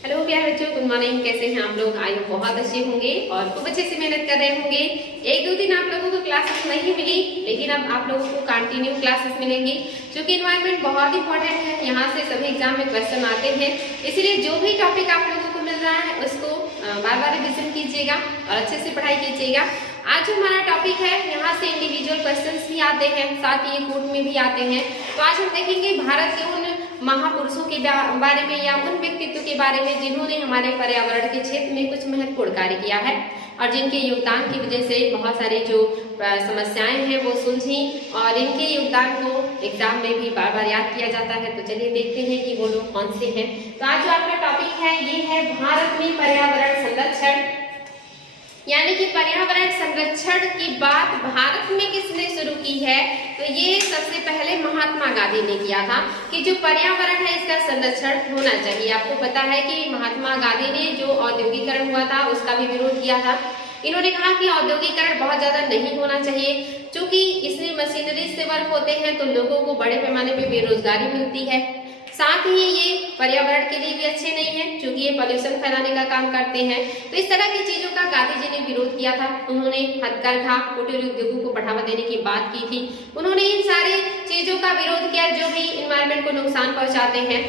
Hello प्यारे बच्चों, good morning. कैसे हैं आप लोग? आई होप बहुत अच्छे होंगे और खूब अच्छे से मेहनत कर रहे होंगे। एक दो दिन आप लोगों को क्लासेस नहीं मिली, लेकिन अब आप लोगों को कंटिन्यू क्लासेस मिलेंगी, क्योंकि इन्वायरमेंट बहुत इंपॉर्टेंट है। यहाँ से सभी एग्जाम में क्वेश्चन आते हैं, इसीलिए जो भी टॉपिक आप लोगों को मिल रहा है उसको बार बार रिविजन कीजिएगा और अच्छे से पढ़ाई कीजिएगा। आज जो हमारा टॉपिक है, यहाँ से इंडिविजुअल क्वेश्चंस भी आते हैं, साथ ही कोर्ट में भी आते हैं। तो आज हम देखेंगे भारत के उन महापुरुषों के बारे में या उन व्यक्तित्व के बारे में जिन्होंने हमारे पर्यावरण के क्षेत्र में कुछ महत्वपूर्ण कार्य किया है और जिनके योगदान की वजह से बहुत सारी जो समस्याएं हैं वो सुलझी और इनके योगदान को एग्जाम में भी बार बार याद किया जाता है। तो चलिए देखते हैं कि वो लोग कौन से हैं। तो आज जो आपका टॉपिक है ये है भारत में पर्यावरण संरक्षण, यानी कि पर्यावरण संरक्षण की बात भारत में किसने शुरू की है? तो ये सबसे पहले महात्मा गांधी ने किया था कि जो पर्यावरण है इसका संरक्षण होना चाहिए। आपको पता है कि महात्मा गांधी ने जो औद्योगिकरण हुआ था उसका भी विरोध किया था। इन्होंने कहा कि औद्योगिकरण बहुत ज्यादा नहीं होना चाहिए, क्योंकि इसमें मशीनरी से वर्क होते हैं तो लोगों को बड़े पैमाने पे बेरोजगारी मिलती है। साथ ही ये पर्यावरण के लिए भी अच्छे नहीं है, क्योंकि ये पॉल्यूशन फैलाने का काम करते हैं। तो इस तरह की चीजों का गांधी जी ने विरोध किया था। उन्होंने हथकरघा कुटीर उद्योगों को बढ़ावा देने की बात की थी। उन्होंने इन सारी चीजों का विरोध किया जो भी इन्वायरमेंट को नुकसान पहुंचाते हैं,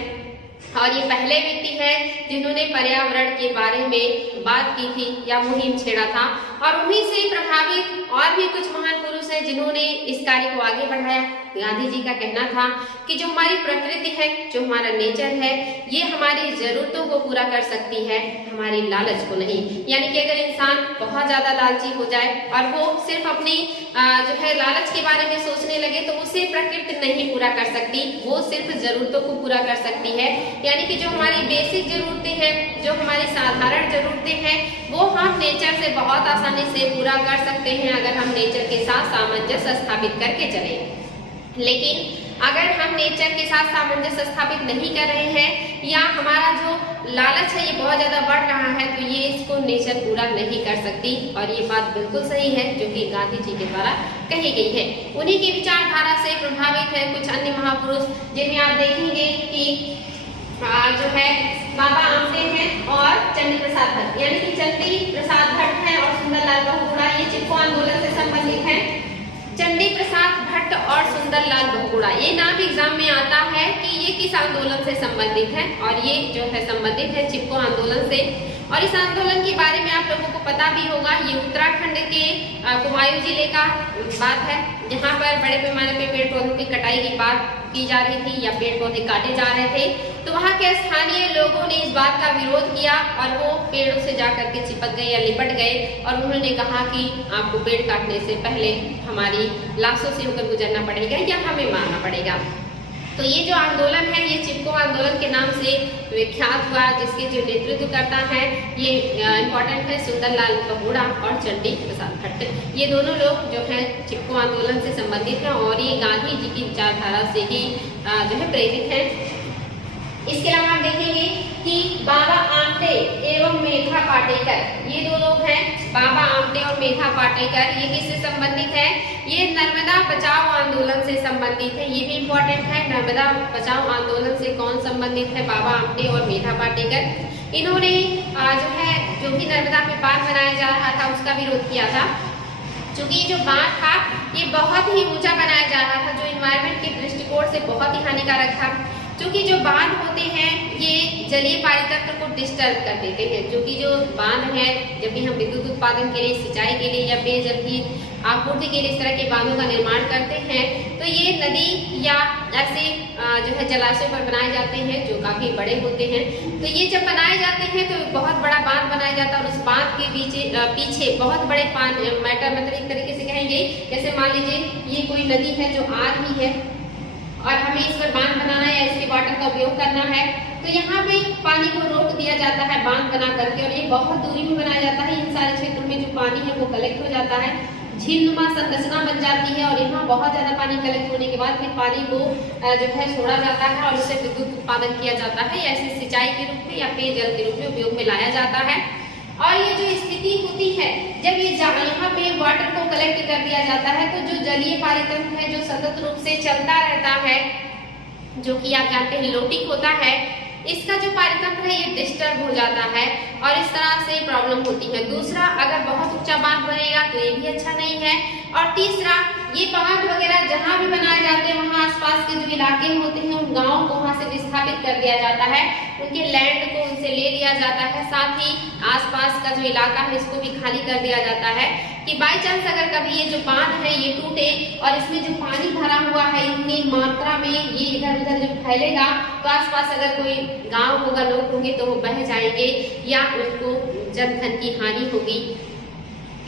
और ये पहले व्यक्ति है जिन्होंने पर्यावरण के बारे में बात की थी या मुहिम छेड़ा था। और उन्हीं से प्रभावित और भी कुछ महान पुरुष हैं जिन्होंने इस कार्य को आगे बढ़ाया। गांधी जी का कहना था कि जो हमारी प्रकृति है, जो हमारा नेचर है, ये हमारी जरूरतों को पूरा कर सकती है, हमारी लालच को नहीं। यानी कि अगर इंसान बहुत ज्यादा लालची हो जाए और वो सिर्फ अपनी जो है लालच के बारे में सोचने लगे तो उसे प्रकृति नहीं पूरा कर सकती, वो सिर्फ जरूरतों को पूरा कर सकती है। यानी कि जो हमारी बेसिक जरूरतें हैं, जो हमारी साधारण जरूरतें हैं, वो हम नेचर से बहुत आसानी से पूरा कर सकते हैं अगर हम नेचर के साथ सामंजस्य स्थापित करके चलें। लेकिन अगर हम नेचर के साथ सामंजस्य स्थापित नहीं कर रहे हैं या हमारा जो लालच है ये बहुत ज्यादा बढ़ रहा है, तो ये इसको नेचर पूरा नहीं कर सकती। और ये बात बिल्कुल सही है जो कि गांधी जी के द्वारा कही गई है। उन्हीं की विचारधारा से प्रभावित है कुछ अन्य महापुरुष, जिनमें आप देखेंगे कि जो है बाबा आमटे हैं और चंडी प्रसाद भट्ट, यानी कि चंडी प्रसाद भट्ट हैं और सुंदरलाल बहुगुणा, ये चिपको आंदोलन से संबंधित हैं। चंडी प्रसाद भट्ट और सुंदरलाल बहुगुणा, ये नाम एग्जाम में आता है कि ये किस आंदोलन से संबंधित है, और ये जो है संबंधित है चिपको आंदोलन से। और इस आंदोलन के बारे में आप लोगों को पता भी होगा, ये उत्तराखंड के कुमायूं जिले का बात है, जहाँ पर बड़े पैमाने पे पेड़ पौधों की कटाई की बात की जा रही थी या पेड़ पौधे काटे जा रहे थे। तो वहाँ के स्थानीय लोगों ने इस बात का विरोध किया और वो पेड़ों से जाकर के चिपक गए या लिपट गए, और उन्होंने कहा कि आपको पेड़ काटने से पहले हमारी लाशों से होकर गुजरना पड़ेगा या हमें मारना पड़ेगा। तो ये जो आंदोलन है ये चिपको आंदोलन के नाम से विख्यात हुआ, जिसके जो नेतृत्व करता है ये इम्पोर्टेंट है सुंदरलाल बहुगुणा और चंडी प्रसाद भट्ट। ये दोनों लोग जो है चिपको आंदोलन से संबंधित हैं और ये गांधी जी की विचारधारा से ही जो है प्रेरित है। इसके अलावा आप देखेंगे कि बाबा आमटे एवं मेधा पाटेकर, ये दो लोग हैं, बाबा आमटे और मेधा पाटेकर। ये किससे संबंधित है? ये नर्मदा बचाओ आंदोलन से संबंधित है। ये भी इम्पोर्टेंट है। नर्मदा बचाओ आंदोलन से कौन संबंधित है? बाबा आमटे और मेधा पाटेकर। इन्होंने जो भी नर्मदा में बांध बनाया जा रहा था उसका विरोध किया था, क्योंकि ये जो बांध था ये बहुत ही ऊंचा बनाया जा रहा था, जो इन्वायरमेंट के दृष्टिकोण से बहुत ही हानिकारक था। क्योंकि जो बांध होते हैं ये जलीय पारितंत्र को डिस्टर्ब कर देते हैं, जो कि जो बांध है, जब भी हम विद्युत उत्पादन के लिए, सिंचाई के लिए या पेयजल की आपूर्ति के लिए इस तरह के बांधों का निर्माण करते हैं, तो ये नदी या ऐसे जो है जलाशय पर बनाए जाते हैं जो काफी बड़े होते हैं। तो ये जब बनाए जाते हैं तो बहुत बड़ा बांध बनाया जाता है और उस बांध के पीछे बहुत बड़े मैटर, मतलब एक तरीके से कहेंगे जैसे मान लीजिए ये कोई नदी है जो आ रही है और हमें इस पर बांध बनाना है या इसके वाटर का उपयोग करना है, तो यहाँ पे पानी को रोक दिया जाता है बांध बना करके, और ये बहुत दूरी में बनाया जाता है। इन सारे क्षेत्रों में जो पानी है वो कलेक्ट हो जाता है, झीलनुमा संरचना बन जाती है, और यहाँ बहुत ज्यादा पानी कलेक्ट होने के बाद फिर पानी को जो है छोड़ा जाता है और उससे विद्युत उत्पादन किया जाता है, या इसे सिंचाई के रूप में या पेयजल के रूप में उपयोग में लाया जाता है। और ये जो स्थिति होती है जब ये यहाँ पे वाटर को कलेक्ट कर दिया जाता है, तो जो जलीय पारितंत्र है जो सतत रूप से चलता रहता है, जो कि आप जानते हैं लोटिक होता है, इसका जो पारितंत्र है ये डिस्टर्ब हो जाता है और इस तरह से प्रॉब्लम होती है। दूसरा, अगर बहुत ऊंचा बांध बनेगा तो ये भी अच्छा नहीं है। और तीसरा, ये बांध वगैरह जहाँ भी बनाए जाते हैं वहाँ आसपास के जो इलाके होते हैं उन गाँव को वहाँ से विस्थापित कर दिया जाता है, उनके लैंड को उनसे ले लिया जाता है, साथ ही आसपास का जो इलाका है इसको भी खाली कर दिया जाता है कि बाई चांस अगर कभी ये जो बांध है ये टूटे और इसमें जो पानी भरा हुआ है इतनी मात्रा में ये इधर उधर जो फैलेगा तो आसपास अगर कोई गांव होगा, लोग होंगे तो वो बह जाएंगे या उनको जन धन की हानि होगी।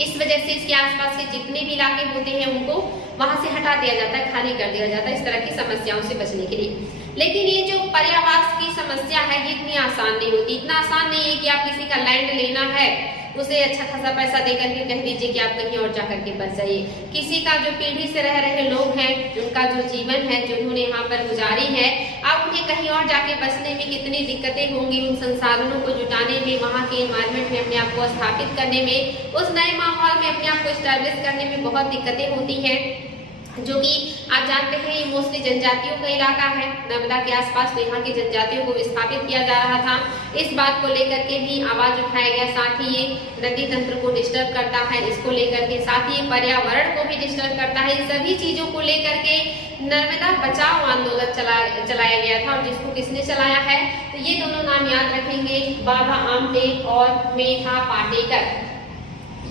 इस वजह से इसके आसपास के जितने भी इलाके होते हैं उनको वहां से हटा दिया जाता है, खाली कर दिया जाता है इस तरह की समस्याओं से बचने के लिए। लेकिन ये जो पर्यावास की समस्या है ये इतनी आसान नहीं होती। इतना आसान नहीं है कि आप किसी का लैंड लेना है उसे अच्छा खासा पैसा देकर के कह दीजिए कि आप कहीं और जाकर के बस जाइए। किसी का जो पीढ़ी से रह रहे लोग हैं, उनका जो जीवन है जो उन्होंने यहाँ पर गुजारी है, अब उन्हें कहीं और जाके बसने में कितनी दिक्कतें होंगी, उन संसाधनों को जुटाने में, वहाँ के एनवायरमेंट में अपने आप को स्थापित करने में, उस नए माहौल में अपने आप को स्टैब्लिश करने में बहुत दिक्कतें होती हैं। जो कि आप जानते हैं ये मोस्टली जनजातियों का इलाका है नर्मदा के आसपास, तो यहाँ की जनजातियों को विस्थापित किया जा रहा था। इस बात को लेकर के भी आवाज उठाया गया, साथ ही ये नदी तंत्र को डिस्टर्ब करता है, इसको लेकर के, साथ ही पर्यावरण को भी डिस्टर्ब करता है। इन सभी चीजों को लेकर के नर्मदा बचाओ आंदोलन चलाया गया था। और जिसको किसने चलाया है तो ये दोनों नाम याद रखेंगे, बाबा आमटे और मेधा पाटेकर।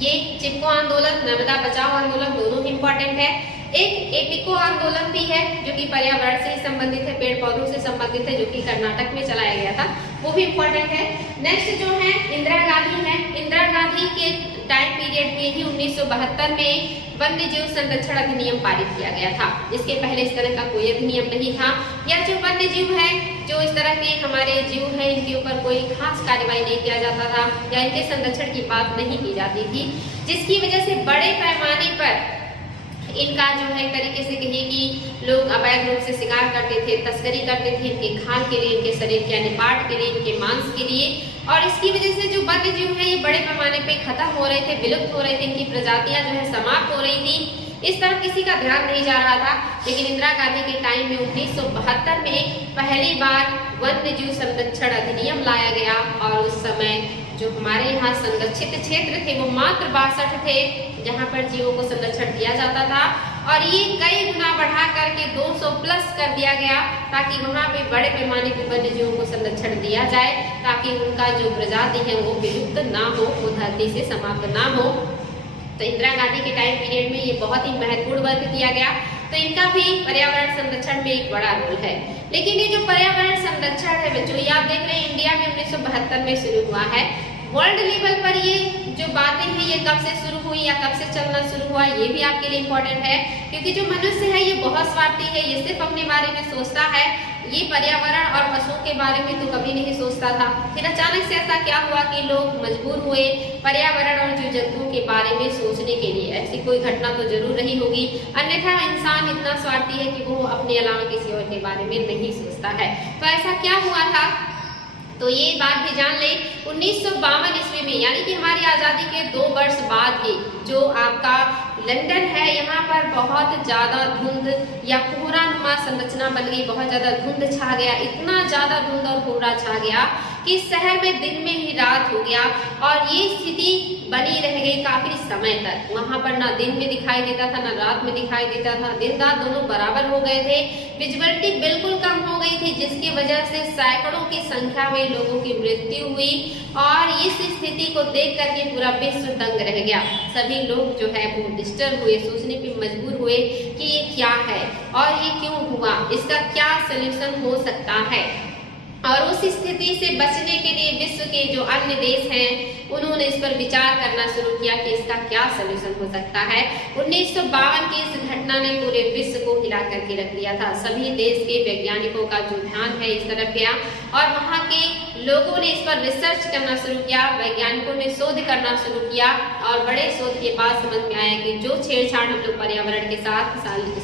ये चिपको आंदोलन, नर्मदा बचाओ आंदोलन दोनों इम्पोर्टेंट है। एक एपिको आंदोलन भी है जो कि पर्यावरण से संबंधित है, पेड़ पौधों से संबंधित है, जो कि कर्नाटक में चलाया गया था, वो भी इम्पोर्टेंट है। नेक्स्ट जो है इंदिरा गांधी है। इंदिरा गांधी के टाइम पीरियड में ही 1972 में वन्य जीव संरक्षण अधिनियम पारित किया गया था। इसके पहले इस तरह का कोई अधिनियम नहीं था। यह जो वन्य जीव है, जो इस तरह के हमारे जीव है, इनके ऊपर कोई खास कार्रवाई नहीं किया जाता था या इनके संरक्षण की बात नहीं की जाती थी, जिसकी वजह से बड़े पैमाने पर इनका जो है एक तरीके से कहिए कि लोग अवैध रूप से शिकार करते थे, तस्करी करते थे इनके खाल के लिए, इनके शरीर के निपाट के लिए, इनके मांस के लिए। और इसकी वजह से जो वन्य जीव है ये बड़े पैमाने पे खत्म हो रहे थे, विलुप्त हो रहे थे, इनकी प्रजातियां जो है समाप्त हो रही थी। इस तरफ किसी का ध्यान नहीं जा रहा था। लेकिन इंदिरा गांधी के टाइम में 1972 में पहली बार वन्य जीव संरक्षण अधिनियम लाया गया और उस समय जो हमारे यहाँ संरक्षित क्षेत्र थे वो मात्र 62 थे जहाँ पर जीवों को संरक्षण किया जाता था, और ये कई गुना बढ़ा करके 200 प्लस कर दिया गया ताकि वहाँ पे बड़े पैमाने पर वन्य जीवों को संरक्षण दिया जाए, ताकि उनका जो प्रजाति है वो विलुप्त ना हो, वो धरती से समाप्त ना हो। तो इंदिरा गांधी के टाइम पीरियड में ये बहुत ही महत्वपूर्ण वर्क किया गया, तो इनका भी पर्यावरण संरक्षण में एक बड़ा रोल है। लेकिन ये जो पर्यावरण संरक्षण है जो ये आप देख रहे हैं इंडिया में 1972 में शुरू हुआ है, वर्ल्ड लेवल पर ये जो बातें हैं ये कब से शुरू हुई या कब से चलना शुरू हुआ ये भी आपके लिए इम्पोर्टेंट है, क्योंकि जो मनुष्य है ये बहुत स्वार्थी है, ये सिर्फ अपने बारे में सोचता है, ये पर्यावरण और पशुओं के बारे में तो कभी नहीं सोचता था। फिर अचानक से ऐसा क्या हुआ कि लोग मजबूर हुए पर्यावरण और जीव जंतुओं के बारे में सोचने के लिए। ऐसी कोई घटना तो जरूर रही होगी, अन्यथा इंसान इतना स्वार्थी है कि वो अपने अलावा किसी और के बारे में नहीं सोचता है। तो ऐसा क्या हुआ था तो ये बात भी जान ले। 1952 ईस्वी में यानी कि हमारी आज़ादी के 2 वर्ष बाद ही जो आपका लंदन है यहाँ पर बहुत ज़्यादा धुंध या कोहरानुमा संरचना बन गई, बहुत ज़्यादा धुंध छा गया, इतना ज़्यादा धुंध और कोहरा छा गया कि शहर में दिन में ही रात हो गया, और ये स्थिति बनी रह गई काफी समय तक। वहां पर ना दिन में दिखाई देता था ना रात में दिखाई देता था, दिन रात दोनों बराबर हो गए थे, विजिबिलिटी बिल्कुल कम हो गई थी, जिसकी वजह से सैकड़ों की संख्या में लोगों की मृत्यु हुई। और इस स्थिति को देख करके पूरा विश्व दंग रह गया। सभी लोग जो है वो डिस्टर्ब हुए, सोचने पे मजबूर हुए कि ये क्या है और ये क्यों हुआ, इसका क्या सलूशन हो सकता है। और उस स्थिति से बचने के लिए विश्व के जो अन्य देश हैं उन्होंने इस पर विचार करना शुरू किया कि इसका क्या सलूशन हो सकता है। 1952 की इस घटना ने पूरे विश्व को हिला करके रख दिया था। सभी देश के वैज्ञानिकों का जो ध्यान है इस तरफ गया और वहाँ के लोगों ने इस पर रिसर्च करना शुरू किया, वैज्ञानिकों ने शोध करना शुरू किया, और बड़े शोध के बाद समझ में आया कि जो छेड़छाड़ हम लोग पर्यावरण के साथ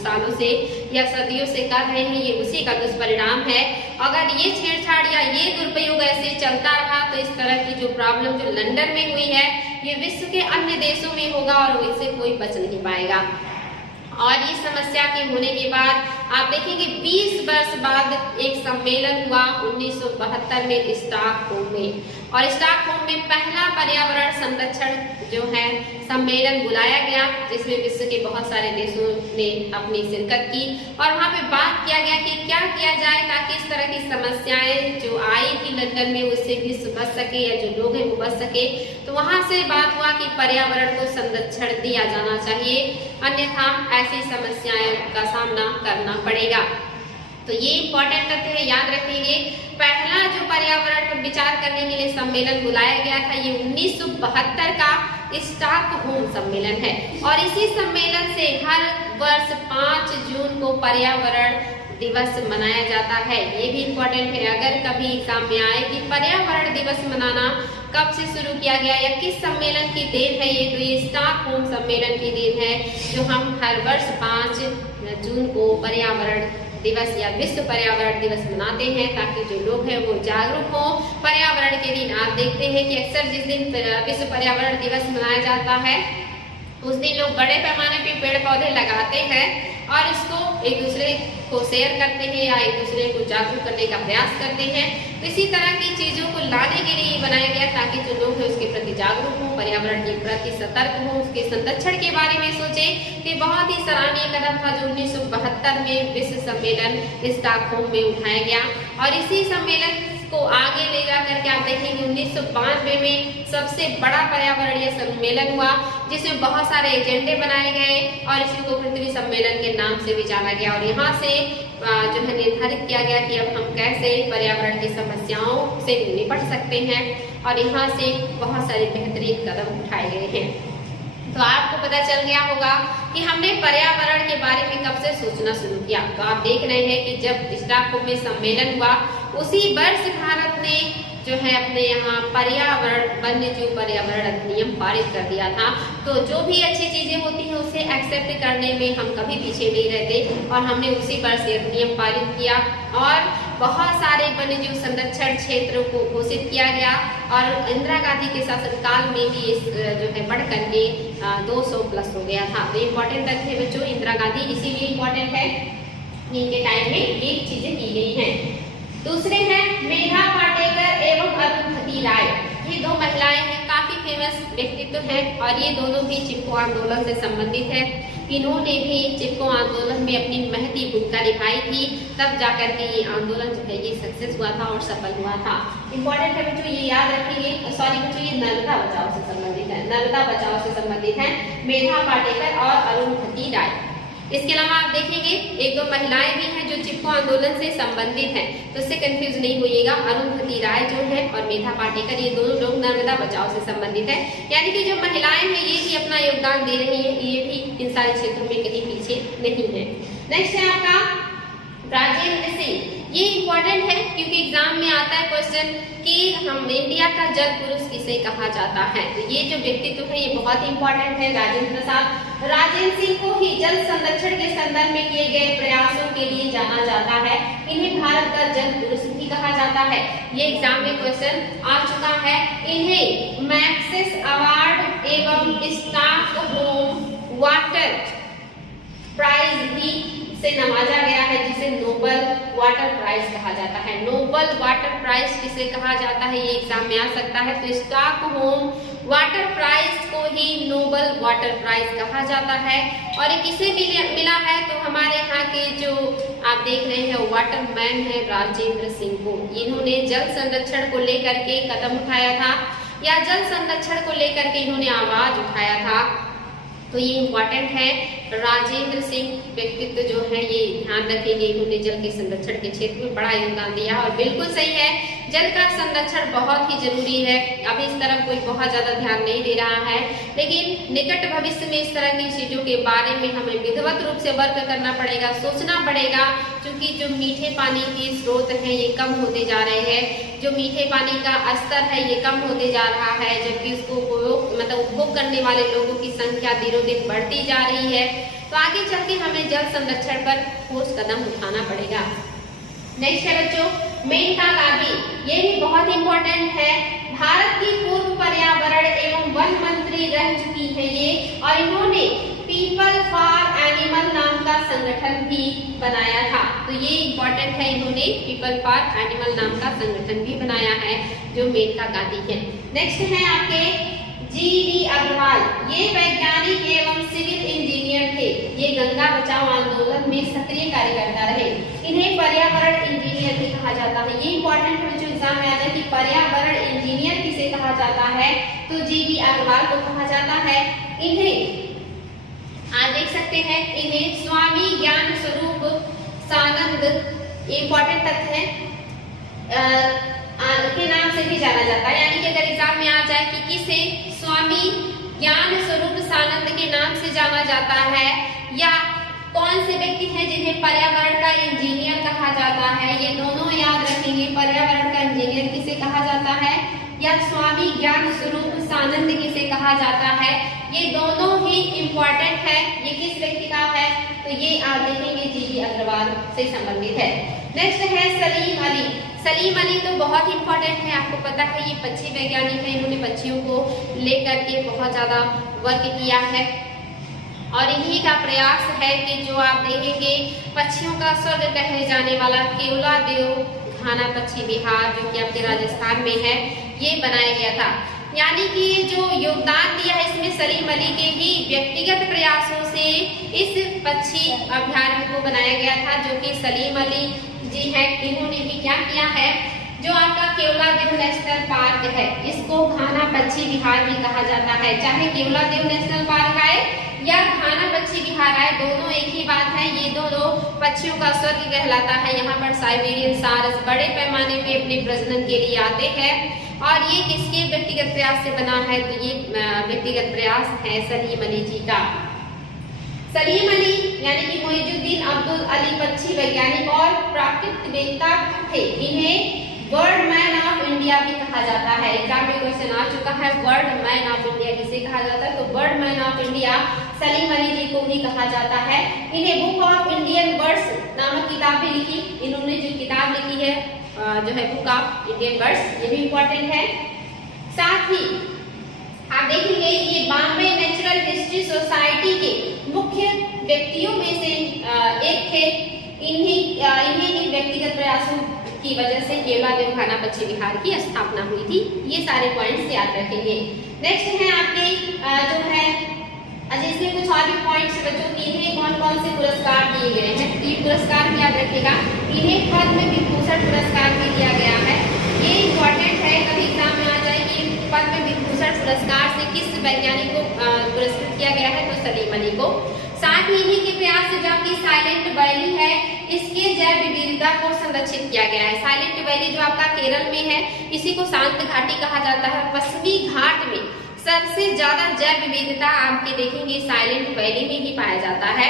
सालों से या सदियों से कर रहे हैं ये उसी का दुष्परिणाम है। अगर ये छेड़छाड़ या ये दुरुपयोग ऐसे चलता रहा तो इस तरह की जो प्रॉब्लम जो लंदन में हुई है ये विश्व के अन्य देशों में होगा और इससे कोई बच नहीं पाएगा। और इस समस्या के होने के बाद आप देखेंगे 20 वर्ष बाद एक सम्मेलन हुआ 1972 में स्टॉकहोम में, और स्टॉकहोम में पहला पर्यावरण संरक्षण जो है सम्मेलन बुलाया गया, जिसमें विश्व के बहुत सारे देशों ने अपनी शिरकत की और वहाँ पे बात किया गया कि क्या किया जाए ताकि इस तरह की समस्याएं जो आई थी लंदन में उससे विश्व बच सके या जो लोग हैं वो बच सके। तो वहाँ से बात हुआ कि पर्यावरण को संरक्षण दिया जाना चाहिए, अन्यथा ऐसी समस्याएं का सामना करना पड़ेगा। तो ये इंपॉर्टेंट तथ्य है, याद रखेंगे। पहला जो पर्यावरण पर विचार करने के लिए सम्मेलन बुलाया गया था ये 1972 का स्टॉकहोम सम्मेलन है, और इसी सम्मेलन से हर वर्ष 5 जून को पर्यावरण दिवस मनाया जाता है। ये भी इम्पोर्टेंट है, अगर कभी एग्जाम में आए कि पर्यावरण दिवस मनाना कब से शुरू किया गया या किस सम्मेलन की देन है, ये तो ये स्टॉकहोम सम्मेलन की देन है, जो हम हर वर्ष 5 जून को पर्यावरण दिवस या विश्व पर्यावरण दिवस मनाते हैं, ताकि जो लोग हैं वो जागरूक हो पर्यावरण के दिन। आप देखते हैं कि अक्सर जिस दिन विश्व पर्यावरण दिवस मनाया जाता है उस दिन लोग बड़े पैमाने पे पेड़ पौधे लगाते हैं और इसको एक दूसरे को शेयर करते हैं या एक दूसरे को जागरूक करने का प्रयास करते हैं। तो इसी तरह की चीजों को लाने के लिए बनाया गया ताकि जो लोग हैं उसके प्रति जागरूक हों, पर्यावरण के प्रति सतर्क हों, उसके संरक्षण के बारे में सोचें। कि बहुत ही सराहनीय कदम था जो 1972 में विश्व सम्मेलन स्टॉकहोम में उठाया गया, और इसी सम्मेलन को आगे ले जा करके आप देखेंगे 1992 में सबसे बड़ा पर्यावरणीय सम्मेलन हुआ, जिसमें बहुत सारे एजेंडे बनाए गए और इसी को पृथ्वी सम्मेलन के नाम से भी जाना गया। और यहाँ से जो है निर्धारित किया गया कि अब हम कैसे पर्यावरण की समस्याओं से निपट सकते हैं, और यहाँ से बहुत सारे बेहतरीन कदम उठाए गए हैं। तो आपको पता चल गया होगा कि हमने पर्यावरण के बारे में कब से सोचना शुरू किया। तो आप देख रहे हैं कि जब स्टॉकहोम में सम्मेलन हुआ उसी वर्ष भारत ने जो है अपने यहाँ पर्यावरण वन्यजीव पर्यावरण अधिनियम पारित कर दिया था। तो जो भी अच्छी चीजें होती हैं उसे एक्सेप्ट करने में हम कभी पीछे नहीं रहते, और हमने उसी वर्ष अधिनियम पारित किया और बहुत सारे वन्यजीव संरक्षण क्षेत्रों को घोषित किया गया। और इंदिरा गांधी के शासनकाल में भी इस जो है बढ़ करके 200 प्लस हो गया था। तो इम्पोर्टेंट तथ्य है बच्चों, इंदिरा गांधी इसीलिए इम्पोर्टेंट है, इनके टाइम में ये चीजें की गई हैं। दूसरे हैं मेधा पाटेकर एवं अरुंधति राय। ये दो महिलाएं हैं, काफी फेमस व्यक्तित्व हैं, और ये दोनों भी चिपको आंदोलन से संबंधित है। इन्होंने भी चिपको आंदोलन में अपनी महती भूमिका निभाई थी, तब जाकर के ये आंदोलन जो है ये सक्सेस हुआ था और सफल हुआ था। इम्पोर्टेंट है बच्चों, ये याद रखिए। सॉरी बच्चों, ये नर्मदा बचाओ से संबंधित है, नर्मदा बचाओ से संबंधित है मेधा पाटेकर और अरुंधति राय। इसके अलावा आप देखेंगे एक दो महिलाएं भी हैं जो चिपको आंदोलन से संबंधित हैं, तो इससे कंफ्यूज नहीं होइएगा। अरुंधति राय जो है और मेधा पाटेकर, ये दोनों लोग नर्मदा बचाओ से संबंधित है, यानी कि जो महिलाएं हैं ये भी अपना योगदान दे रही हैं, ये भी इन सारे क्षेत्रों में कहीं पीछे नहीं है। नेक्स्ट है आपका राजेंद्र सिंह। ये इम्पोर्टेंट है क्योंकि एग्जाम में आता है क्वेश्चन कि हम इंडिया का जल पुरुष किसे कहा जाता है। तो ये जो व्यक्तित्व है ये बहुत इंपॉर्टेंट है, राजेंद्र प्रसाद। राजेंद्र सिंह को ही जल संरक्षण के संदर्भ में किए गए प्रयासों के लिए जाना जाता है। इन्हें भारत का जल पुरुष भी कहा जाता है। ये एग्जाम में क्वेश्चन आ चुका है। इन्हें मैक्सेस अवार्ड एवं स्टॉकहोम वाटर प्राइज भी से नवाजा गया है, जिसे नोबल वाटर प्राइज कहा जाता है। नोबल वाटर प्राइज किसे कहा जाता है ये एग्जाम में आ सकता है। तो स्टॉकहोम वाटर प्राइज को ही नोबल वाटर प्राइज कहा जाता है। और ये किसे मिला है, तो हमारे यहाँ के जो आप देख रहे हैं वाटर मैन है राजेंद्र सिंह को। इन्होंने जल संरक्षण को लेकर के कदम उठाया था, या जल संरक्षण को लेकर के इन्होंने आवाज उठाया था। तो ये इम्पोर्टेंट है। राजेंद्र सिंह व्यक्तित्व जो है ये ध्यान रखेंगे, इन्होंने जल के संरक्षण के क्षेत्र में बड़ा योगदान दिया। और बिल्कुल सही है, जल का संरक्षण बहुत ही जरूरी है। अभी इस तरफ कोई बहुत ज्यादा ध्यान नहीं दे रहा है, लेकिन निकट भविष्य में इस तरह की चीजों के बारे में हमें विधिवत रूप से वर्क करना पड़ेगा, सोचना पड़ेगा। क्योंकि जो मीठे पानी के स्रोत हैं ये कम होते जा रहे हैं, जो मीठे पानी का स्तर है ये कम होते जा रहा है, जबकि उसको उपभोग करने वाले लोगों की संख्या दिनों दिन बढ़ती जा रही है। तो आगे चल के हमें जल संरक्षण पर ठोस कदम उठाना पड़ेगा। नेक्स्ट है बच्चों मेनका गांधी। ये भी बहुत इंपॉर्टेंट है। भारत की पूर्व पर्यावरण एवं वन मंत्री रह चुकी है ये, और इन्होंने पीपल फॉर एनिमल संगठन भी बनाया था। तो ये इम्पोर्टेंट है, इन्होंने पीपल फॉर एनिमल नाम का संगठन भी बनाया है जो मेनका गांधी है। नेक्स्ट है आपके जी.डी. अग्रवाल। ये वैज्ञानिक एवं सिविल इंजीनियर थे। ये गंगा बचाओ आंदोलन में सक्रिय कार्यकर्ता रहे। इन्हें पर्यावरण इंजीनियर भी कहा जाता है। ये इंपॉर्टेंट है, जो एग्जाम में आता है कि पर्यावरण इंजीनियर किसे कहा जाता है, तो जी.डी. अग्रवाल को कहा जाता है। इन्हें आज देख सकते हैं, इन्हें स्वामी ज्ञान स्वरूप सानंद, इंपॉर्टेंट तथ्य है, के नाम से भी जाना जाता है। यानी कि अगर एग्जाम में आ जाए कि किसे स्वामी ज्ञान स्वरूप सानंद के नाम से जाना जाता है, या कौन से व्यक्ति हैं जिन्हें पर्यावरण का इंजीनियर कहा जाता है, ये दोनों याद रखेंगे। पर्यावरण का इंजीनियर किसे कहा जाता है या स्वामी ज्ञान स्वरूप सानंद किसे कहा जाता है, ये दोनों ही इम्पोर्टेंट है। ये किस व्यक्ति का है, तो ये आप देखेंगे जी.डी. अग्रवाल से संबंधित है। नेक्स्ट है सलीम अली। सलीम अली तो बहुत इंपॉर्टेंट है, आपको पता है ये पक्षी वैज्ञानिक है। इन्होंने पक्षियों को लेकर के बहुत ज्यादा वर्क किया है और इन्हीं का प्रयास है कि जो आप देखेंगे पक्षियों का स्वर्ग कहे जाने वाला केवलादेव घाना पक्षी विहार, जो कि आपके राजस्थान में है, ये बनाया गया था। यानी कि जो योगदान दिया है इसमें सलीम अली के ही व्यक्तिगत प्रयासों से इस पक्षी अभ्यारण्य को बनाया गया था, जो कि सलीम अली जी है, इन्होंने ही क्या किया है। जो आपका केवलादेव नेशनल पार्क है, इसको घाना पक्षी विहार भी कहा जाता है। चाहे केवलादेव नेशनल पार्क आए या घाना पक्षी विहार आए, दोनों एक ही बात है। ये दोनों पक्षियों का स्वर्ग कहलाता है। यहाँ पर साइबेरियन सारस बड़े पैमाने पे अपने प्रजनन के लिए आते हैं और ये किसके व्यक्तिगत प्रयास से बना है, तो ये व्यक्तिगत प्रयास है सलीम अली जी का। सलीम अली यानी कि मोइजुद्दीन अब्दुल अली पक्षी वैज्ञानिक और प्राकृतिकवेत्ता थे। इन्हें वर्ल्ड मैन ऑफ इंडिया भी कहा जाता है। एग्जाम में क्वेश्चन आ चुका है, वर्ल्ड मैन ऑफ इंडिया किसे कहा जाता है, तो world man of India Salim Ali ji को ही कहा जाता है। इन्हें बुक ऑफ इंडियन बर्ड्स नामक किताब भी लिखी। इन्होंने जो किताब लिखी है जो है बुक ऑफ इंडियन बर्ड्स, ये भी इम्पोर्टेंट है। साथ ही आप देखेंगे ये बॉम्बे नेचुरल हिस्ट्री सोसाइटी के मुख्य व्यक्तियों में से एक थे। इन्हीं ही व्यक्तिगत प्रयासों की वजह से केवलादेव घाना पक्षी विहार की स्थापना हुई थी। ये सारे पॉइंट्स याद रखेंगे। नेक्स्ट है आपके जो है इसमें कुछ और भी पॉइंट्स बच्चों की, इन्हें कौन कौन से पुरस्कार दिए गए हैं, तो ये पुरस्कार भी याद रखेगा। इन्हें पद्म विभूषण पुरस्कार भी दिया गया है। ये इम्पोर्टेंट है, कभी एग्जाम में आ जाए कि पद्म विभूषण पुरस्कार से किस वैज्ञानिक को पुरस्कृत किया गया है, तो सलीम अली को। साथ ही इन्हीं के प्रयास से जो आपकी साइलेंट वैली है, इसके जैव विविधता को संरक्षित किया गया है। साइलेंट वैली जो आपका केरल में है, इसी को शांत घाटी कहा जाता है। पश्चिमी घाट में सबसे ज्यादा जैव विविधता आपके देखेंगे साइलेंट वैली में ही पाया जाता है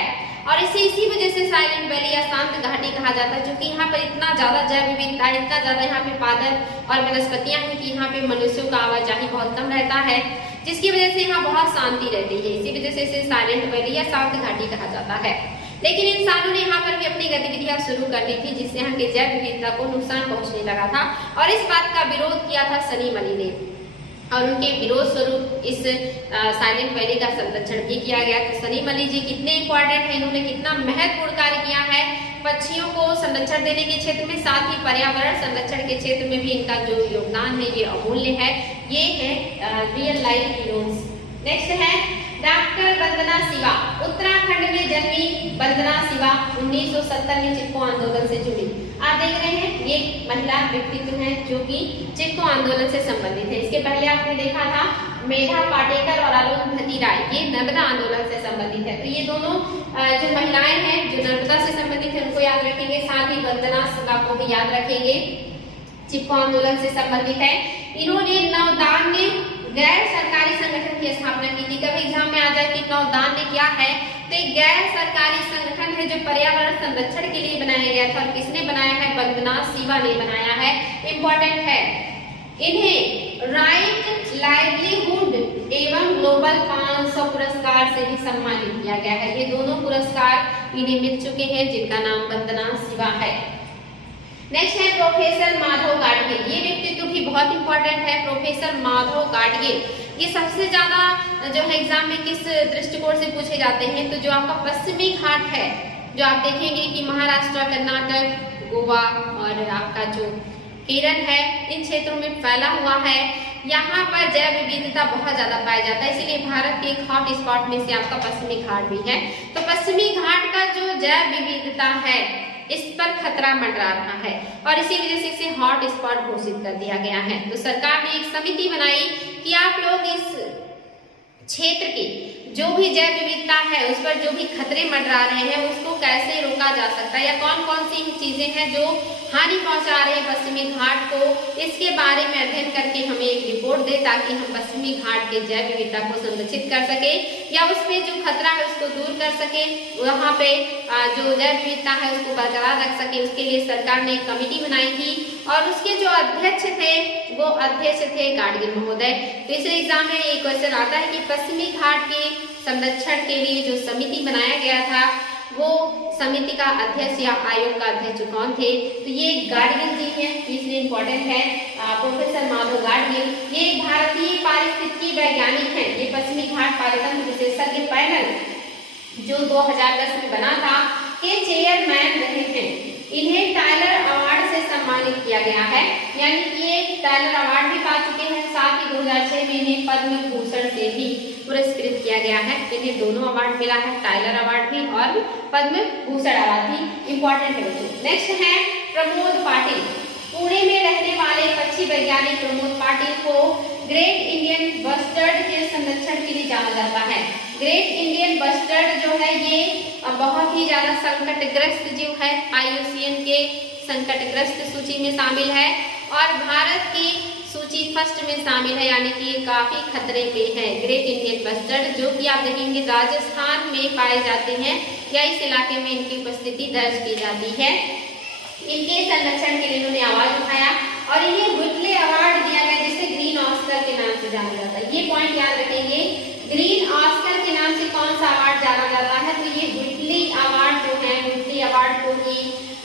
और इसी वजह से साइलेंट वैली या शांत घाटी कहा जाता है, क्योंकि यहाँ पर इतना ज्यादा जैव विविधता है, इतना ज्यादा यहाँ पे पादप और वनस्पतियां हैं कि यहाँ पे मनुष्यों का आवाजाही बहुत कम रहता है, जिसकी वजह से यहाँ बहुत शांति रहती है। इसी वजह से इसे साइलेंट वैली या शांत घाटी कहा जाता है। लेकिन इंसानों ने यहाँ पर भी अपनी गतिविधियां शुरू कर दी थी, जिससे यहाँ के जैव विविधता को नुकसान पहुंचने लगा था और इस बात का विरोध किया था सलीम अली ने और उनके विरोध स्वरूप इस साइलेंट वैली का संरक्षण भी किया गया। तो सलीम अली जी कितने इंपॉर्टेंट है, इन्होंने कितना महत्वपूर्ण कार्य किया है पक्षियों को संरक्षण देने के क्षेत्र में, साथ ही पर्यावरण संरक्षण के क्षेत्र में भी इनका जो योगदान है ये अमूल्य है। ये है रियल लाइफ हीरोज। नेक्स्ट है डॉक्टर वंदना शिवा। उत्तराखंड में जन्मी वंदना शिवा 1970 में चिपको आंदोलन से जुड़ी। आप देख रहे हैं ये महिला व्यक्तित्व है जो कि चिपको आंदोलन से संबंधित है। इसके पहले आपने देखा था मेधा पाटेकर और अरुंधति राय, ये नर्मदा आंदोलन से संबंधित है। तो ये दोनों जो महिलाएं हैं जो नर्मदा से संबंधित है उनको याद रखेंगे, साथ ही वंदना शिवा को भी याद रखेंगे, चिपको आंदोलन से संबंधित है। इन्होंने नवदान ने गैर सरकारी संगठन की स्थापना की थी। कभी एग्जाम में आ जाए कि नवदान ने क्या है, तो एक गैर सरकारी संगठन है जो पर्यावरण संरक्षण के लिए बनाया गया था और किसने बनाया है, वंदना शिवा ने बनाया है। इम्पोर्टेंट है। इन्हें राइट लाइवलीहुड एवं ग्लोबल 500 पुरस्कार से भी सम्मानित किया गया है। ये दोनों पुरस्कार इन्हें मिल चुके हैं जिनका नाम वंदना शिवा है। नेक्स्ट है प्रोफेसर माधव गाडगिल। ये व्यक्तित्व भी बहुत इंपॉर्टेंट है। प्रोफेसर माधव गाडगिल ये सबसे ज्यादा जो है एग्जाम में किस दृष्टिकोण से पूछे जाते हैं, तो जो आपका पश्चिमी घाट है, जो आप देखेंगे कि महाराष्ट्र, कर्नाटक, गोवा और आपका जो केरल है, इन क्षेत्रों में फैला हुआ है। यहाँ पर जैव विविधता बहुत ज्यादा पाया जाता है, इसीलिए भारत के एक हॉट स्पॉट में से आपका पश्चिमी घाट भी है। तो पश्चिमी घाट का जो जैव विविधता है, इस पर खतरा मंडरा रहा है और इसी वजह से इसे हॉट स्पॉट घोषित कर दिया गया है। तो सरकार ने एक समिति बनाई कि आप लोग इस क्षेत्र की जो भी जैव विविधता है, उस पर जो भी खतरे मंडरा रहे हैं, उसको कैसे रोका जा सकता है या कौन कौन सी चीजें हैं जो हानि पहुंचा रहे हैं पश्चिमी घाट को, इसके बारे में अध्ययन करके हमें एक रिपोर्ट दे, ताकि हम पश्चिमी घाट के जैव विविधता को संरक्षित कर सके या उसमें जो खतरा है उसको दूर कर सके, वहाँ पे जो जैव विविधता है उसको बरकरार रख सके। उसके लिए सरकार ने एक कमेटी बनाई थी और उसके जो अध्यक्ष थे वो अध्यक्ष थे गाडगिल महोदय। तो इस एग्जाम में ये क्वेश्चन आता है कि पश्चिमी घाट के संरक्षण के लिए जो समिति बनाया गया था, वो समिति का अध्यक्ष या आयोग का अध्यक्ष कौन थे? तो ये गाडगिल जी हैं, इसलिए इम्पोर्टेंट है। प्रोफेसर माधव गाडगिल, ये एक भारतीय पारिस्थितिकी वैज्ञानिक हैं। ये पश्चिमी घाट पारितंत्र विशेषज्ञ पैनल जो 2010 में बना था के चेयरमैन रहे हैं। इन्हें टाइलर अवार्ड से सम्मानित किया गया है, यानी कि ये टाइलर अवार्ड भी पा चुके हैं। साथ ही 2006 में इन्हें पद्म भूषण से भी पुरस्कृत किया गया है। इन्हें दोनों अवार्ड मिला है, टाइलर अवार्ड भी और पद्म भूषण अवार्ड भी। इम्पोर्टेंट है बच्चों। नेक्स्ट है प्रमोद पाटिल। पुणे में रहने वाले पक्षी वैज्ञानिक प्रमोद पाटिल को ग्रेट इंडियन बस्टर्ड के संरक्षण के लिए जाना जाता है। ग्रेट इंडियन बस्टर्ड जो है ये बहुत ही ज्यादा संकटग्रस्त जीव है, IUCN के संकटग्रस्त सूची में शामिल है और भारत की सूची फर्स्ट में शामिल है, यानी कि ये काफी खतरे पे है। ग्रेट इंडियन बस्टर्ड जो कि आप देखेंगे राजस्थान में पाए जाते हैं या इस इलाके में इनकी उपस्थिति दर्ज की जाती है। इनके संरक्षण के लिए इन्होंने आवाज उठाया और इन्हें व्हिटले अवार्ड दिया गया, जिसे ग्रीन ऑस्कर के नाम से जाना जाता है। ये पॉइंट याद रखेंगे, ग्रीन ऑस्कर के नाम से कौन सा अवार्ड जाना जाता है? तो ये व्हिटले अवार्ड जो है, व्हिटले अवार्ड को ही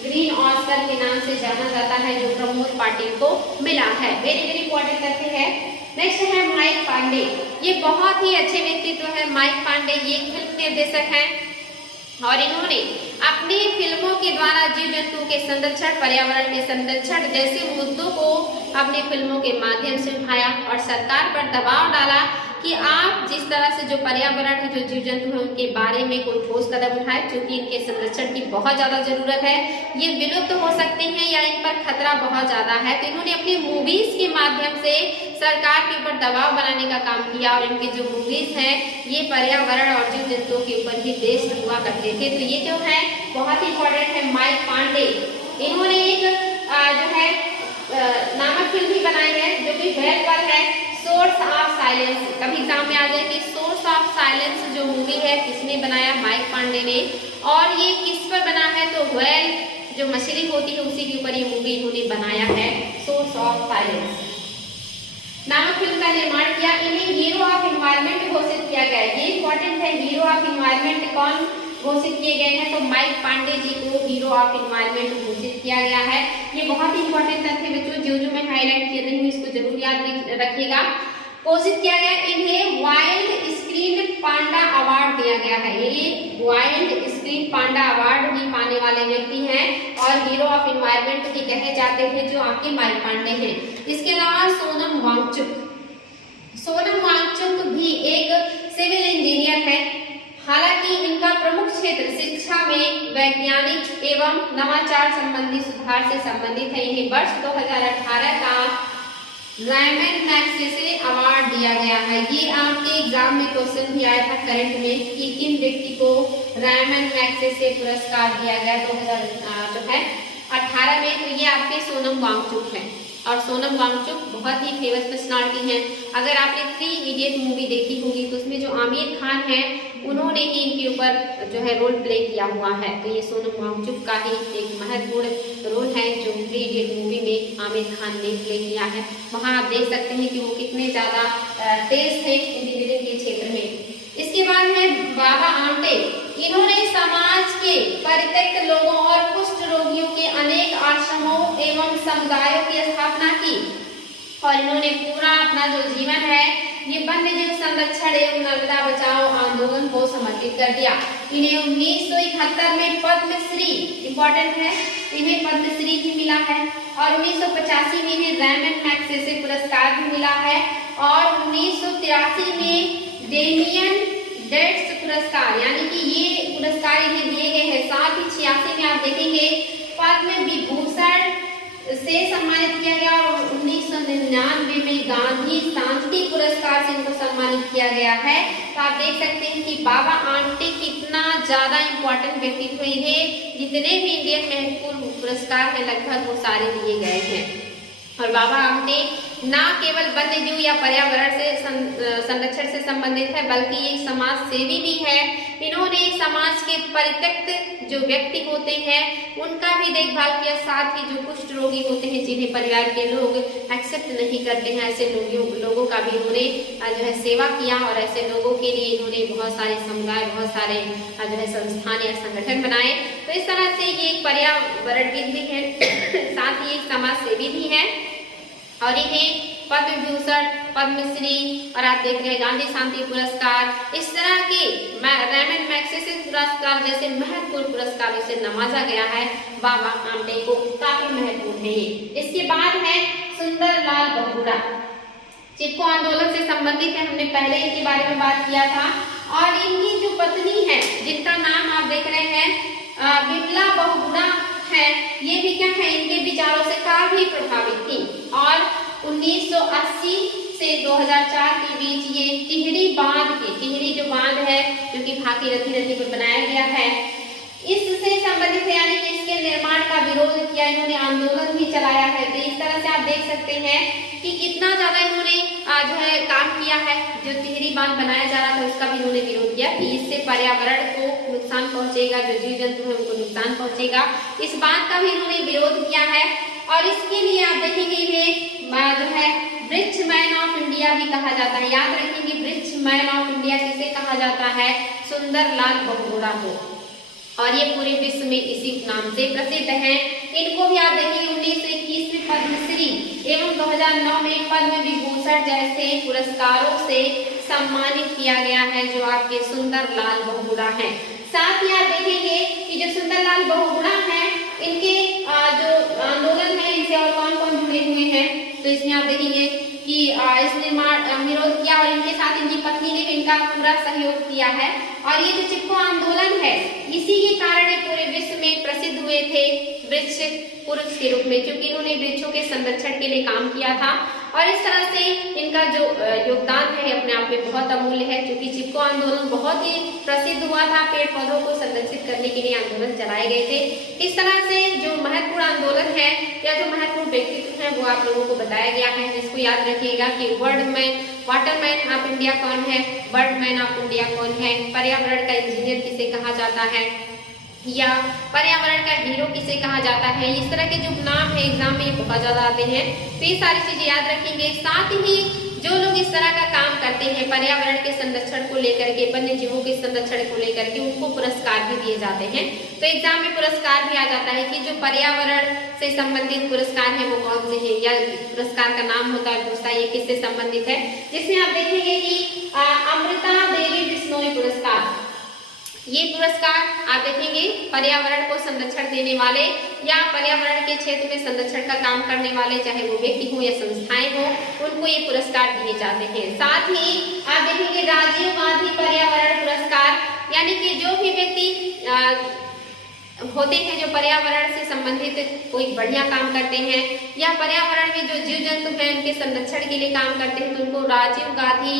ग्रीन ऑस्कर के नाम से जाना जाता है, जो प्रमोद पाटिल को मिला है। वेरी वेरी इंपॉर्टेंट करते हैं। नेक्स्ट है माइक पांडे। ये बहुत ही अच्छे व्यक्तित्व है माइक पांडे। ये फिल्म निर्देशक हैं और इन्होंने अपनी फिल्मों के द्वारा जीव जंतु के संरक्षण, पर्यावरण के संरक्षण जैसे मुद्दों को अपनी फिल्मों के माध्यम से उठाया और सरकार पर दबाव डाला कि आप जिस तरह से जो पर्यावरण है, जो जीव जंतु है, उनके बारे में कोई ठोस कदम उठाए, क्योंकि इनके संरक्षण की बहुत ज्यादा जरूरत है। ये विलुप्त हो सकते हैं या इन पर खतरा बहुत ज्यादा है। तो इन्होंने अपनी मूवीज के माध्यम से सरकार के ऊपर दबाव बनाने का काम किया और इनके जो मूवीज हैं ये पर्यावरण और जीव जंतुओं के ऊपर ही बेस्ड हुआ करते थे। तो ये जो है बहुत इंपॉर्टेंट है माइक पांडे। इन्होंने एक जो है नामक फिल्म भी बनाई है जो कि वेल पर है, सोर्स ऑफ साइलेंस। कभी एग्जाम में आ जाए कि सोर्स ऑफ साइलेंस जो मूवी है किसने बनाया? माइक पांडे ने। और ये किस पर बना है? तो वेल जो मछली होती है उसी के ऊपर ये मूवी इन्होंने बनाया है, सोर्स ऑफ साइलेंस नामक फिल्म का निर्माण किया। इन्हें हीरो ऑफ एनवायरनमेंट घोषित किया गया। ये इंपॉर्टेंट है, हीरो ऑफ एनवायरनमेंट कौन घोषित किए गए हैं? तो माइक पांडे जी को हीरो ऑफ एनवायरनमेंट घोषित किया गया है। ये बहुत इंपॉर्टेंट तथ्य बच्चों, जो मैं हाईलाइट किए रही हूँ इसको जरूर याद रखिएगा। घोषित किया गया, इन्हें वाइल्ड स्क्रीन पांडा अवार्ड दिया गया है। ये वाइल्ड स्क्रीन पांडा अवार्ड भी पाने वाले व्यक्ति हैं और हीरो ऑफ एनवायरनमेंट भी कहे जाते हैं जो आपके माइक पांडे हैं। इसके अलावा सोनम वांगचुक भी एक सिविल इंजीनियर है। हालांकि इनका प्रमुख क्षेत्र शिक्षा में वैज्ञानिक एवं नवाचार संबंधी सुधार से संबंधित है। इन्हें वर्ष 2018 का रायमन मैग्सेसे अवार्ड दिया गया है। ये आपके एग्जाम में क्वेश्चन भी आया था करंट में कि किन व्यक्ति को रायमन मैग्सेसे पुरस्कार दिया गया 2018 में। तो ये आपके सोनम वांगचुक है और सोनम वांगचुक बहुत ही फेमस पर्सनालिटी हैं। अगर आपने 3 इडियट मूवी देखी होगी तो उसमें जो आमिर खान है उन्होंने ही इनके ऊपर जो है रोल प्ले किया हुआ है। तो ये सोनम वांगचुक का ही एक महत्वपूर्ण रोल है जो 3 इडियट मूवी में आमिर खान ने प्ले किया है। वहाँ आप देख सकते हैं कि वो कितने ज्यादा तेज थे इंजीनियरिंग के क्षेत्र में। इसके बाद है बाबा आमटे। इन्होंने समाज के परित्यक्त लोगों और कुष्ठ रोगियों के अनेक आश्रमों एवं समुदायों की स्थापना की और इन्होंने पूरा अपना जो जीवन है ये वन्य जीव संरक्षण एवं नर्मदा बचाओ आंदोलन को समर्पित कर दिया। इन्हें 1971 में पद्मश्री, इंपॉर्टेंट है, इन्हें पद्मश्री भी मिला है और 1985 में इन्हें रैमन मैग्सेसे पुरस्कार भी मिला है और 1983 में डेमियन डेट्स पुरस्कार, यानी कि ये पुरस्कार इन्हें दिए गए हैं। साथ ही 86 में आप देखेंगे पद्म विभूषण से सम्मानित किया गया और 1999 में गांधी शांति पुरस्कार से इनको सम्मानित किया गया है। तो आप देख सकते हैं कि बाबा आमटे कितना ज्यादा इम्पोर्टेंट व्यक्तित्व है। जितने भी इंडियन महत्वपूर्ण पुरस्कार हैं लगभग वो सारे दिए गए हैं। और बाबा आमटे न केवल वन्य जीव या पर्यावरण से संरक्षण से संबंधित है बल्कि ये समाज सेवी भी है। इन्होंने समाज के परित्यक्त जो व्यक्ति होते हैं उनका भी देखभाल किया, साथ ही जो कुष्ठ रोगी होते हैं जिन्हें परिवार के लोग एक्सेप्ट नहीं करते हैं ऐसे लोगों का भी इन्होंने जो है सेवा किया और ऐसे लोगों के लिए इन्होंने बहुत सारे समुदाय, बहुत सारे जो है संस्थान या संगठन बनाए। तो इस तरह से ये एक पर्यावरणविद भी है साथ ही एक समाज सेवी भी है और इन्हें पद्म विभूषण, पद्मश्री और आप देख रहे हैं गांधी शांति पुरस्कार, इस तरह के रैमन मैग्सेसे पुरस्कार जैसे महत्वपूर्ण पुरस्कारों से नवाजा गया है। बाबा आमटे को काफी महत्वपूर्ण है ये। इसके बाद है सुंदरलाल बहुगुणा, चिपको आंदोलन से संबंधित है, हमने पहले इनके बारे में बात किया था। और इनकी जो पत्नी है जिनका नाम आप देख रहे हैं विमला बहुगुणा है, ये भी क्या है इनके विचारों से काफी प्रभावित थी और 1980 से 2004 के बीच ये टिहरी बांध के, टिहरी जो बांध है जो कि भागीरथी नदी पर बनाया गया है, इससे संबंधित है, यानी कि इसके निर्माण का विरोध किया, इन्होंने आंदोलन भी चलाया है। तो इस तरह से आप देख सकते हैं कि कितना ज्यादा इन्होंने जो है काम किया है। जो टिहरी बांध बनाया जा रहा था उसका भी इन्होंने विरोध किया कि इससे पर्यावरण को नुकसान पहुंचेगा, जो जीव जंतु है उनको नुकसान पहुंचेगा, इस बात का भी इन्होंने विरोध किया है। और इसके लिए आप देखेंगे इन्हें जो है वृक्ष मैन ऑफ इंडिया भी कहा जाता है। याद रखेंगे वृक्ष मैन ऑफ इंडिया किसे कहा जाता है, सुंदरलाल बहुगुणा को, और ये पूरे विश्व में इसी नाम से प्रसिद्ध हैं। इनको भी आप देखिए 1921 में पद्मश्री एवं 2009 में पद्म विभूषण जैसे पुरस्कारों से सम्मानित किया गया है जो आपके सुंदरलाल बहुगुणा हैं। साथ ही आप देखेंगे कि जो सुंदरलाल बहुगुणा है इनके जो आंदोलन है इनसे और कौन कौन जुड़े हुए हैं, तो इसमें आप देखेंगे कि इस निर्माण विरोध किया और इनके साथ इनकी पत्नी ने भी इनका पूरा सहयोग किया है। और ये जो चिपको आंदोलन है इसी के कारण पूरे विश्व में प्रसिद्ध हुए थे वृक्ष पुरुष के रूप में, क्योंकि इन्होंने वृक्षों के संरक्षण के लिए काम किया था। और इस तरह से इनका जो योगदान है अपने आप में बहुत अमूल्य है, क्योंकि चिपको आंदोलन बहुत ही प्रसिद्ध हुआ था, पेड़ पौधों को संरक्षित करने के लिए आंदोलन चलाए गए थे। इस तरह से जो महत्वपूर्ण आंदोलन है या जो महत्वपूर्ण व्यक्तित्व है वो आप लोगों को बताया गया है, जिसको याद रखिएगा कि वाटरमैन ऑफ इंडिया कौन है, बर्डमैन ऑफ इंडिया कौन है, पर्यावरण का इंजीनियर किसे कहा जाता है या पर्यावरण का हीरो किसे कहा जाता है। इस तरह के जो नाम है एग्जाम में ये बहुत ज्यादा आते हैं, तो ये सारी चीजें याद रखेंगे। साथ ही जो लोग इस तरह का काम करते हैं पर्यावरण के संरक्षण को लेकर के, वन्य जीवों के संरक्षण को लेकर के, उनको पुरस्कार भी दिए जाते हैं। तो एग्जाम में पुरस्कार भी आ जाता है कि जो पर्यावरण से संबंधित पुरस्कार है वो कौन से हैं, या पुरस्कार का नाम होता है दूसरा ये किससे संबंधित है, जिसमें आप देखेंगे कि अमृता देवी बिश्नोई पुरस्कार, ये पुरस्कार आप देखेंगे पर्यावरण को संरक्षण देने वाले या पर्यावरण के क्षेत्र में संरक्षण का काम करने वाले, चाहे वो व्यक्ति हो या संस्थाएं हो, उनको ये पुरस्कार दिए जाते हैं। साथ ही आप देखेंगे राजीव गांधी पर्यावरण पुरस्कार, यानी कि जो भी व्यक्ति होते हैं जो पर्यावरण से संबंधित कोई बढ़िया काम करते हैं या पर्यावरण में जो जीव जंतु हैं उनके संरक्षण के लिए काम करते हैं, तो उनको राजीव गांधी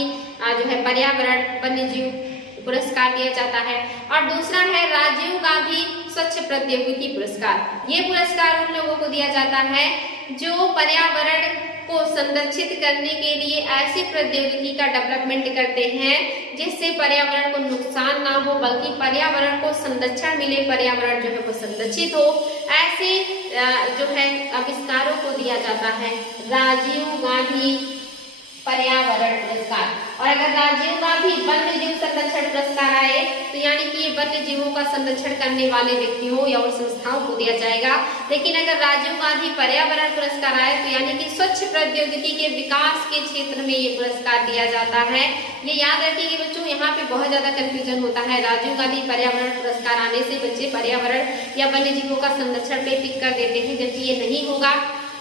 जो है पर्यावरण वन्य जीव पुरस्कार दिया जाता है। और दूसरा है राजीव गांधी स्वच्छ प्रौद्योगिकी पुरस्कार। ये पुरस्कार उन लोगों को दिया जाता है जो पर्यावरण को संरक्षित करने के लिए ऐसी प्रौद्योगिकी का डेवलपमेंट करते हैं जिससे पर्यावरण को नुकसान ना हो बल्कि पर्यावरण को संरक्षण मिले, पर्यावरण जो है वो संरक्षित हो, ऐसे जो है आविष्कारों को दिया जाता है राजीव गांधी पर्यावरण पुरस्कार। और अगर राजीव गांधी वन्य जीव संरक्षण पुरस्कार आए तो यानी कि ये वन्य जीवों का संरक्षण करने वाले व्यक्तियों या और संस्थाओं को दिया जाएगा। लेकिन अगर राजीव गांधी पर्यावरण पुरस्कार आए तो यानी कि स्वच्छ प्रौद्योगिकी के विकास के क्षेत्र में ये पुरस्कार दिया जाता है। ये याद रखिए बच्चों, यहाँ पे बहुत ज्यादा कंफ्यूजन होता है। राजीव गांधी पर्यावरण पुरस्कार आने से बच्चे पर्यावरण या वन्य जीवों का संरक्षण पे टिक कर देते हैं, जबकि ये नहीं होगा।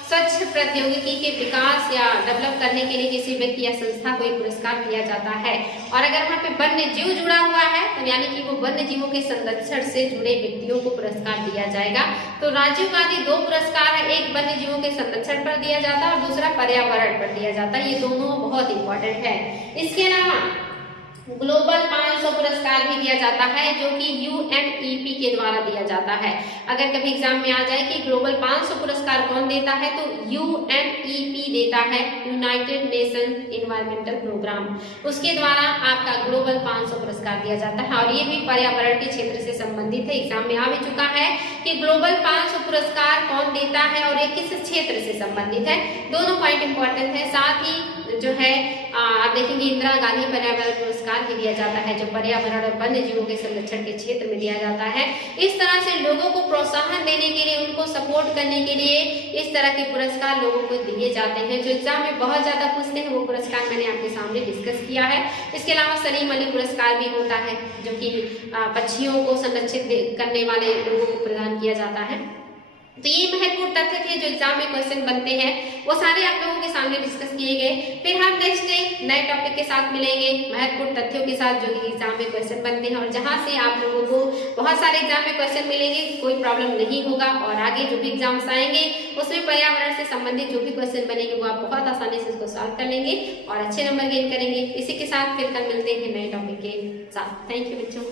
स्वच्छ प्रौद्योगिकी के विकास या डेवलप करने के लिए किसी व्यक्ति या संस्था को एक पुरस्कार दिया जाता है। और अगर वहाँ पे वन्य जीव जुड़ा हुआ है तो यानी कि वो वन्य जीवों के संरक्षण से जुड़े व्यक्तियों को पुरस्कार दिया जाएगा। तो राजीव गांधी 2 पुरस्कार है, एक वन्य जीवों के संरक्षण पर दिया जाता है और दूसरा पर्यावरण पर दिया जाता है। ये दोनों बहुत इंपॉर्टेंट है। इसके अलावा ग्लोबल 500 पुरस्कार भी दिया जाता है, जो कि UNEP के द्वारा दिया जाता है। अगर कभी एग्जाम में आ जाए कि ग्लोबल 500 पुरस्कार कौन देता है तो UNEP देता है, यूनाइटेड नेशन एनवायरमेंटल प्रोग्राम। उसके द्वारा आपका ग्लोबल 500 पुरस्कार दिया जाता है और ये भी पर्यावरण के क्षेत्र से संबंधित है। एग्जाम में आ भी चुका है कि ग्लोबल 500 पुरस्कार कौन देता है और ये किस क्षेत्र से संबंधित है। दोनों पॉइंट इंपॉर्टेंट है। साथ ही जो है आप देखेंगे इंदिरा गांधी पर्यावरण पुरस्कार भी दिया जाता है, जो पर्यावरण और वन्य जीवों के संरक्षण के क्षेत्र में दिया जाता है। इस तरह से लोगों को प्रोत्साहन देने के लिए, उनको सपोर्ट करने के लिए इस तरह के पुरस्कार लोगों को दिए जाते हैं। जो एग्जाम में बहुत ज्यादा पूछते हैं वो पुरस्कार मैंने आपके सामने डिस्कस किया है। इसके अलावा सलीम अली पुरस्कार भी होता है, जो कि पक्षियों को संरक्षित करने वाले लोगों को प्रदान किया जाता है। तो ये महत्वपूर्ण तथ्य थे जो एग्जाम में क्वेश्चन बनते हैं, वो सारे आप लोगों के सामने डिस्कस किए गए। फिर हम नेक्स्ट डे नए टॉपिक के साथ मिलेंगे, महत्वपूर्ण तथ्यों के साथ जो एग्जाम में क्वेश्चन बनते हैं और जहां से आप लोगों को बहुत सारे एग्जाम में क्वेश्चन मिलेंगे, कोई प्रॉब्लम नहीं होगा। और आगे जो भी एग्जाम्स आएंगे उसमें पर्यावरण से संबंधित जो भी क्वेश्चन बनेंगे वो आप बहुत आसानी से उसको सॉल्व कर लेंगे और अच्छे नंबर गेन करेंगे। इसी के साथ फिर कल मिलते हैं नए टॉपिक के साथ। थैंक यू बच्चों।